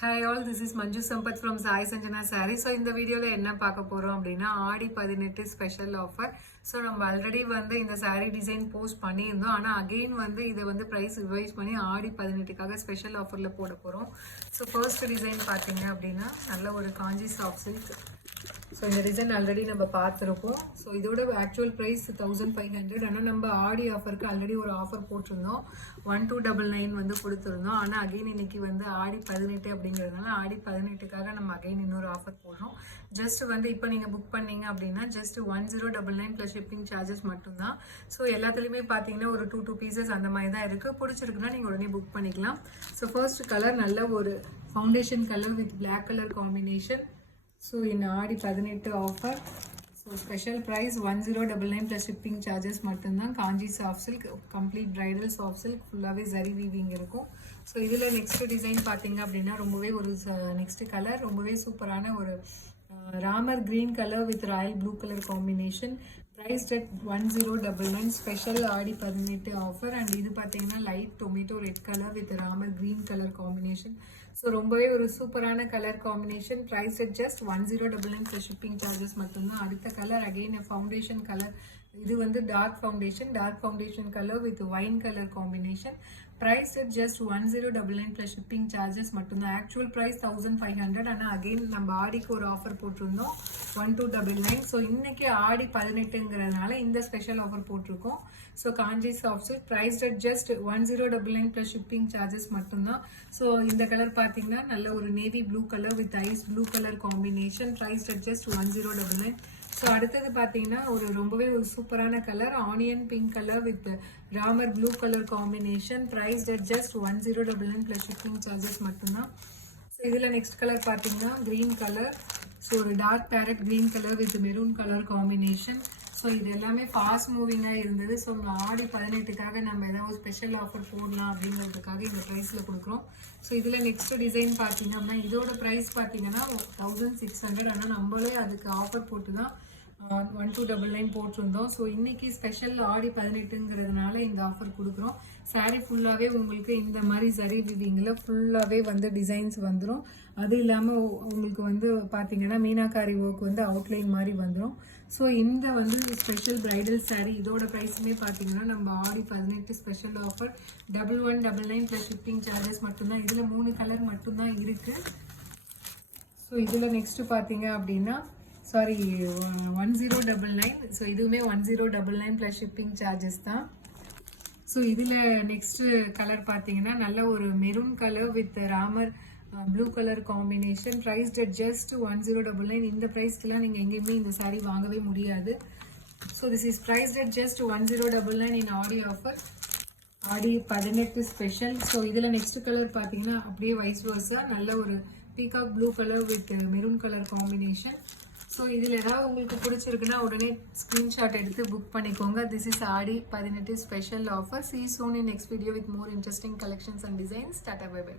Hi all, this is Manju Sampath from Sai Sanjana Saree. So இந்த வீடியோல என்ன பார்க்க போறோம் அப்படின்னா ஆடி 18 ஸ்பெஷல் ஆஃபர். ஸோ நம்ம ஆல்ரெடி வந்து இந்த saree டிசைன் போஸ்ட் பண்ணியிருந்தோம். ஆனால் அகெயின் வந்து இதை வந்து ப்ரைஸ் ரிவைஸ் பண்ணி ஆடி 18க்காக ஸ்பெஷல் ஆஃபரில் போட போகிறோம். ஸோ ஃபர்ஸ்ட் டிசைன் பார்த்தீங்க அப்படின்னா நல்ல ஒரு காஞ்சி சாஃப்ட் சில்க். ஸோ இந்த டிசைன் ஆல்ரெடி நம்ம பார்த்துருக்கோம். ஸோ இதோட ஆக்சுவல் ப்ரைஸ் 1500. ஆனால் நம்ம ஆடி ஆஃபருக்கு ஆல்ரெடி ஒரு ஆஃபர் போட்டிருந்தோம். 1299 வந்து கொடுத்துருந்தோம். ஆனால் அகெயின் இன்னைக்கு வந்து ஆடி 18 அப்படிங்கிறதுனால ஆடி 18க்காக நம்ம அகெயின் இன்னொரு ஆஃபர் போடுறோம். ஜஸ்ட் வந்து இப்போ நீங்கள் புக் பண்ணீங்க அப்படின்னா ஜஸ்ட் 1099 ப்ளஸ் ஷிப்பிங் சார்ஜஸ் மட்டும்தான். ஸோ எல்லாத்துலேயுமே பார்த்தீங்கன்னா ஒரு 2 பீசஸ் அந்த மாதிரி தான் இருக்குது. பிடிச்சிருக்குன்னா நீங்கள் உடனே புக் பண்ணிக்கலாம். ஸோ ஃபர்ஸ்ட் கலர் நல்ல ஒரு foundation colour with black colour combination. So இந்த Aadi 18 offer. So special price 1099 plus shipping charges மட்டும்தான். Kanchi soft silk, complete bridal soft silk, ஃபுல்லாகவே ஜரி வீவிங் இருக்கும். ஸோ இதில் நெக்ஸ்ட் டிசைன் பார்த்தீங்க அப்படின்னா ரொம்பவே ஒரு நெக்ஸ்ட் கலர் ரொம்பவே சூப்பரான ஒரு Ramar green colour with royal blue colour combination. Priced at 1099 special Aadi 18 offer. And இது பார்த்தீங்கன்னா light tomato red colour with Ramar green colour combination. So ரொம்பவே ஒரு சூப்பரான colour combination. Price at just 1099 plus shipping charges மட்டும்தான். அடுத்த கலர் அகெயின் ஃபவுண்டேஷன் கலர். இது வந்து dark foundation colour with wine colour combination. Price at just 1099 plus shipping charges மட்டும்தான். Actual price 1500. ஆனால் again நம்ம ஆடிக்கு ஒரு ஆஃபர் போட்டிருந்தோம் 1299. ஸோ இன்னைக்கு ஆடி 18ங்கிறதுனால இந்த ஸ்பெஷல் ஆஃபர் போட்டிருக்கோம். So Kanchi soft silk price at just 1099 plus shipping charges மட்டும்தான். ஸோ இந்த கலர் பார்த்தீங்கன்னா நல்ல ஒரு navy blue colour with ice blue colour combination. Price at just 1099. So அடுத்தது பார்த்தீங்கன்னா ஒரு ரொம்பவே ஒரு சூப்பரான colour onion pink colour with Ramar blue colour combination. Price at just 1099 plus shipping charges மட்டும்தான். ஸோ இதில் நெக்ஸ்ட் கலர் பார்த்தீங்கன்னா க்ரீன் கலர். ஸோ ஒரு dark parrot green colour with maroon colour combination. So இது எல்லாமே ஃபாஸ்ட் மூவிங்காக இருந்தது. ஸோ ஆடி 18க்காக நம்ம ஏதாவது special offer போடலாம் அப்படிங்கிறதுக்காக இந்த ப்ரைஸில் கொடுக்குறோம். ஸோ இதில் நெக்ஸ்ட் டிசைன் பார்த்தீங்க அப்படின்னா இதோட ப்ரைஸ் பார்த்தீங்கன்னா 1600. ஆனால் நம்மளே அதுக்கு ஆஃபர் போட்டு தான் 1299 போட்டிருந்தோம். ஸோ இன்னைக்கு ஸ்பெஷல் ஆடி 18ங்கிறதுனால இந்த ஆஃபர் கொடுக்குறோம். சாரீ ஃபுல்லாகவே உங்களுக்கு இந்த மாதிரி சரி விவிங்கில் ஃபுல்லாகவே வந்து டிசைன்ஸ் வந்துடும். அது இல்லாமல் உங்களுக்கு வந்து பார்த்தீங்கன்னா மீனாக்காரி ஒர்க் வந்து அவுட்லைன் மாதிரி வந்துடும். ஸோ இந்த வந்து ஸ்பெஷல் பிரைடல் சாரீ இதோட ப்ரைஸுமே பார்த்தீங்கன்னா நம்ம ஆடி 18 special offer 1199 plus shipping charges மட்டும்தான். இதில் 3 கலர் மட்டும்தான் இருக்குது. ஸோ இதில் நெக்ஸ்ட் பார்த்தீங்க அப்படின்னா 1099. ஸோ இதுவுமே 1099 ப்ளஸ் ஷிப்பிங் சார்ஜஸ் தான். ஸோ இதில் நெக்ஸ்ட் கலர் பார்த்தீங்கன்னா நல்ல ஒரு maroon colour with Ramar blue colour combination. Priced at just 1099. இந்த ப்ரைஸ்க்கெலாம் நீங்கள் எங்கேயுமே இந்த சாரீ வாங்கவே முடியாது. So this is prized at just 1099 in Aadi offer Aadi 18 special. So இதில் நெக்ஸ்ட் கலர் பார்த்தீங்கன்னா அப்படியே வைஸ் வர்ஸா நல்ல ஒரு peacock blue colour with maroon colour combination. So இதில் ஏதாவது உங்களுக்கு பிடிச்சிருக்குன்னா உடனே ஸ்க்ரீன்ஷாட் எடுத்து புக் பண்ணிக்கோங்க. This is Aadi 18 special offer. See you soon in next video with more interesting collections and designs. Tata, bye bye.